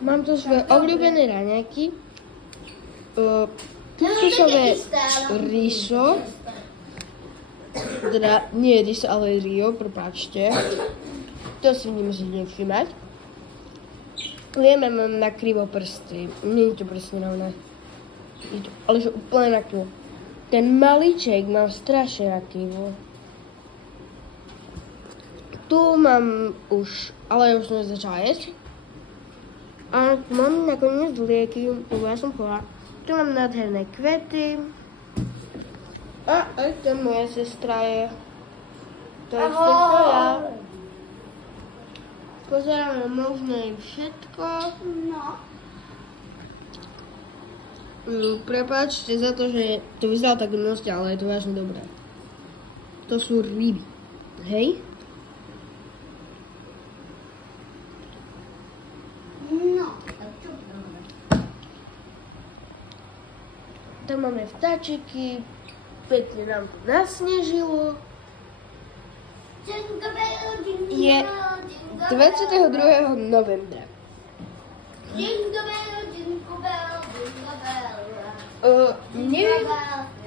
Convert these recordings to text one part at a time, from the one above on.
Mám tu svoje obľúbené raňajky. Puskusové riso. Teda nie riso, ale rio, prepáčte. To si nemusíte nevšimať. Jeme na krivo prsty. Nie je to presne rovné. Ale že úplne na krivo. Ten malíček mám strašne na krivo. Tu mám už, ale už som začala jesť. A tu mám nakoniec lieky, lebo ja som chorá. Tu mám nádherné kvety. A aj to moja sestra je. To je všetko ja. Pozeráme možno im všetko. No. Prepáčte za to, že to vyzerá tak nosť, ale je to vážne dobré. To sú ryby. Hej? No. Tam máme vtáčiky. Pekne nám tu nasnežilo. Je 22. novembra. Neviem,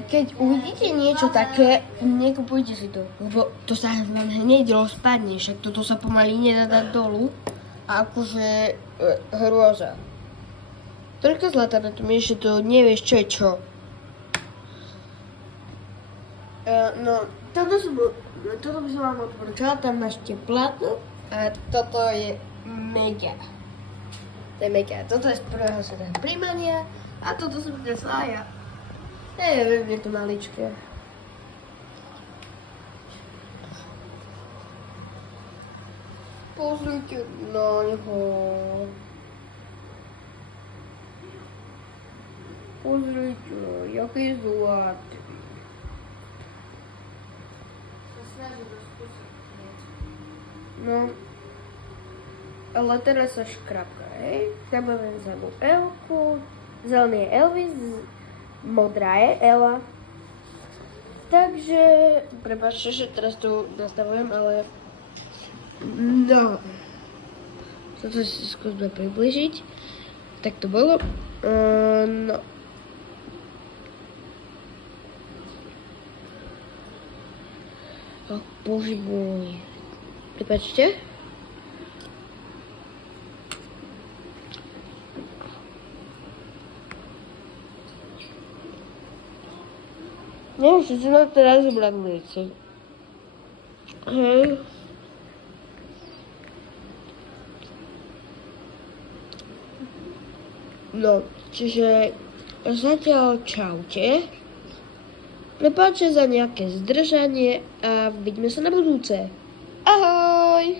keď uvidíte niečo také, nekupujte si to, lebo to sa vám hneď rozpadne, však toto sa pomaly nedá dať dolu a akože hrôza. Toľko zlata na tom je, že to nevieš čo je čo. No, toto by som vám odporúčala, tam máš plátno a toto je mega. To je mega. Toto je z prvého sveta príjmania a toto som presla ja. Neviem, je to maličké. Pozrite na neho. Pozrite, jaký zlatý. No, ale teraz sa škrapka, hej? Škrapáme za mnou Elku, zelený je Elvis, modrá je Ela. Takže, prepáčte, že teraz tu nastavujem, ale no, toto si skúsme približiť. Tak to bolo. No. Bože môj. Prepáčte. Neviem, že si na teraz zobrať lieci. Hej. No, čiže zatiaľ čaute. Prepáčte za nejaké zdržanie a vidíme sa na budúce. Ahoj!